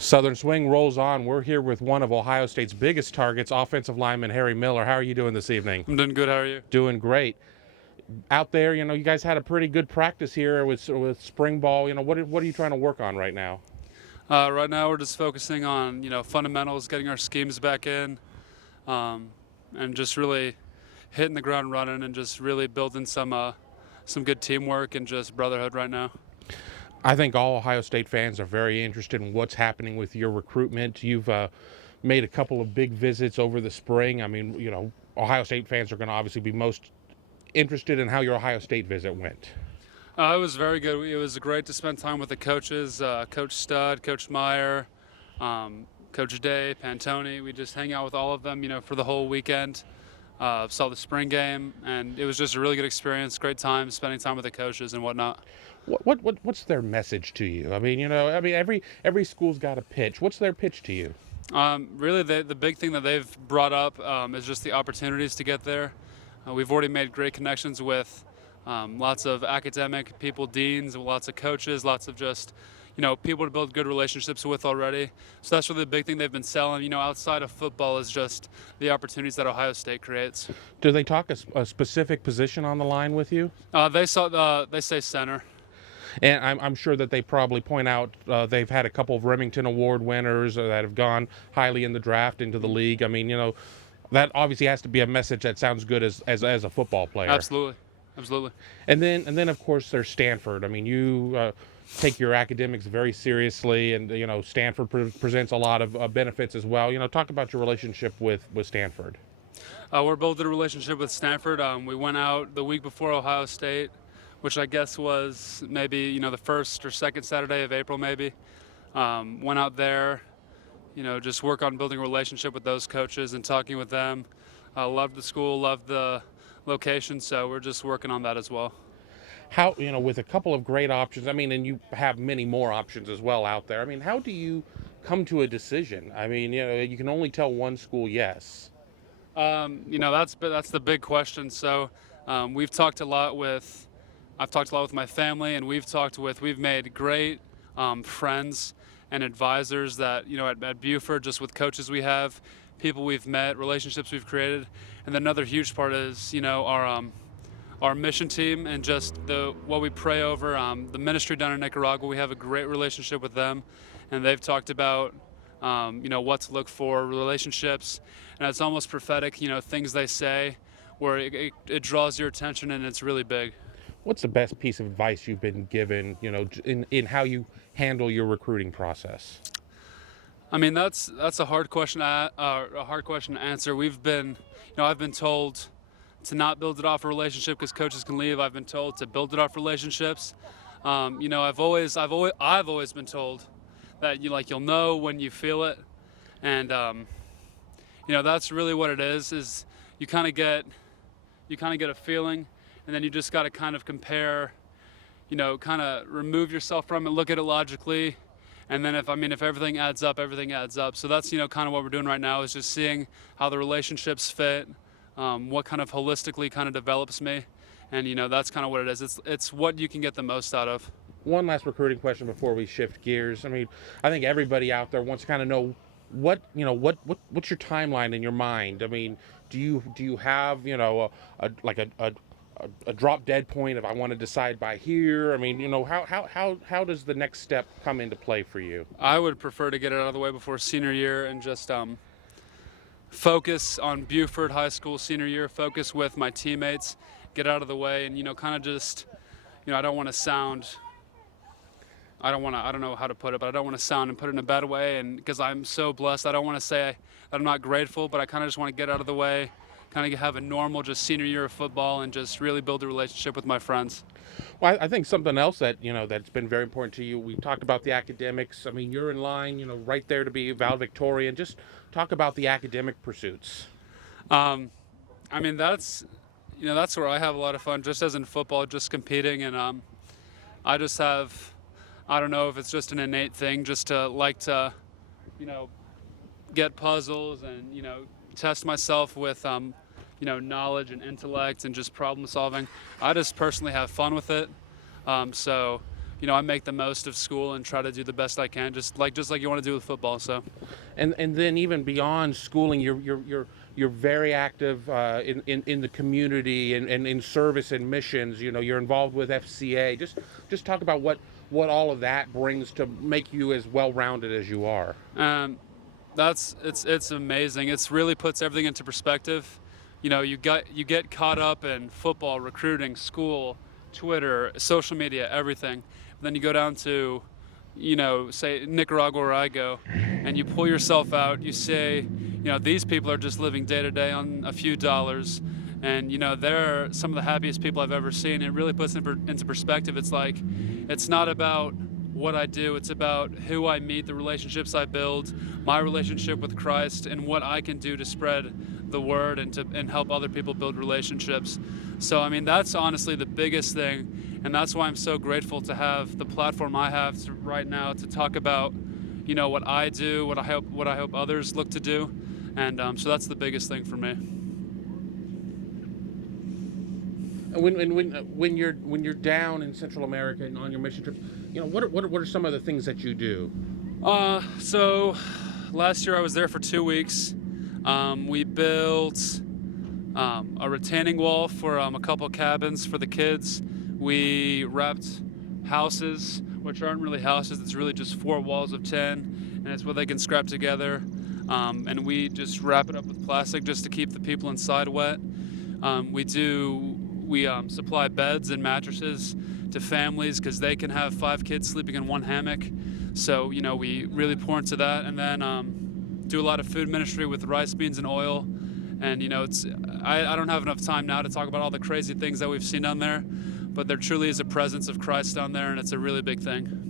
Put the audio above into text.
Southern Swing rolls on. We're here with one of Ohio State's biggest targets, offensive lineman Harry Miller. How are you doing this evening? I'm doing good. How are you? Doing great. Out there, you guys had a pretty good practice here with spring ball. What are you trying to work on right now? Right now, we're just focusing on fundamentals, getting our schemes back in, and just really hitting the ground running, and just really building some good teamwork and just brotherhood right now. I think all Ohio State fans are very interested in what's happening with your recruitment. You've made a couple of big visits over the spring. I mean, Ohio State fans are going to obviously be most interested in how your Ohio State visit went. It was very good. It was great to spend time with the coaches, Coach Stud, Coach Meyer, Coach Day, Pantone. We just hang out with all of them, for the whole weekend. Saw the spring game, and it was just a really good experience. Great time spending time with the coaches and whatnot. What's their message to you? Every school's got a pitch. What's their pitch to you? Really, the big thing that they've brought up is just the opportunities to get there. We've already made great connections with lots of academic people, deans, lots of coaches, lots of just people to build good relationships with already. So that's really the big thing they've been selling. Outside of football is just the opportunities that Ohio State creates. Do they talk a specific position on the line with you? They say center. And I'm sure that they probably point out they've had a couple of Remington Award winners that have gone highly in the draft into the league. I mean, that obviously has to be a message that sounds good as a football player. Absolutely. And then of course there's Stanford. I mean, you take your academics very seriously, and Stanford presents a lot of benefits as well. Talk about your relationship with Stanford. We're building a relationship with Stanford. We went out the week before Ohio State, which I guess was maybe the first or second Saturday of April maybe. Went out there, just work on building a relationship with those coaches and talking with them. Loved the school, loved the location, so we're just working on that as well. How, with a couple of great options, I mean, and you have many more options as well out there. I mean, how do you come to a decision? I mean, you can only tell one school yes. That's the big question. So we've talked a lot with. I've talked a lot with my family, and we've made great friends and advisors that, at Buford, just with coaches we have, people we've met, relationships we've created. And then another huge part is, our mission team and just what we pray over. The ministry down in Nicaragua, we have a great relationship with them, and they've talked about, what to look for, relationships, and it's almost prophetic, things they say where it draws your attention, and it's really big. What's the best piece of advice you've been given, in how you handle your recruiting process? I mean, that's a hard question to answer. I've been told to not build it off a relationship because coaches can leave. I've been told to build it off relationships. I've always been told that you'll know when you feel it, and that's really what it is. Is you kind of get a feeling. And then you just got to kind of compare, kind of remove yourself from it, look at it logically. And then if everything adds up, everything adds up. So that's, kind of what we're doing right now is just seeing how the relationships fit, what kind of holistically kind of develops me. And, that's kind of what it is. It's what you can get the most out of. One last recruiting question before we shift gears. I mean, I think everybody out there wants to kind of know what's your timeline in your mind? I mean, do you have, a drop dead point if I want to decide by here? I mean, how does the next step come into play for you? I would prefer to get it out of the way before senior year and just focus on Buford High School senior year, focus with my teammates, get out of the way, and kind of just, I don't want to sound, I don't know how to put it, but I don't want to sound and put it in a bad way, and because I'm so blessed, I don't want to say that I'm not grateful, but I kind of just want to get out of the way, kind of have a normal just senior year of football and just really build a relationship with my friends. Well, I think something else that, that's been very important to you, we talked about the academics. I mean, you're in line, right there to be valedictorian. Just talk about the academic pursuits. That's where I have a lot of fun, just as in football, just competing. And I just have, I don't know if it's just an innate thing, just to like to, get puzzles and, test myself with knowledge and intellect and just problem solving. I just personally have fun with it. So I make the most of school and try to do the best I can, just like you want to do with football. So, And then even beyond schooling, you're very active in the community and in service and missions. You're involved with FCA. Just talk about what all of that brings to make you as well-rounded as you are. it's amazing. It's really puts everything into perspective. You get caught up in football, recruiting, school, Twitter, social media, everything. Then you go down to, say Nicaragua where I go, and you pull yourself out. You say, these people are just living day to day on a few dollars, and they're some of the happiest people I've ever seen. It really puts it into perspective. It's like, it's not about what I do, it's about who I meet, the relationships I build, my relationship with Christ, and what I can do to spread the word and help other people build relationships. So I mean, that's honestly the biggest thing, and that's why I'm so grateful to have the platform I have right now to talk about what I do, what I hope others look to do, and so that's the biggest thing for me. When you're down in Central America and on your mission trips, what are some of the things that you do? So last year I was there for 2 weeks. We built a retaining wall for a couple cabins for the kids. We wrapped houses, which aren't really houses. It's really just 4 walls of 10, and it's what they can scrap together. And we just wrap it up with plastic just to keep the people inside wet. We supply beds and mattresses to families because they can have 5 kids sleeping in one hammock. So we really pour into that, and then do a lot of food ministry with rice, beans, and oil. And I don't have enough time now to talk about all the crazy things that we've seen down there, but there truly is a presence of Christ down there, and it's a really big thing.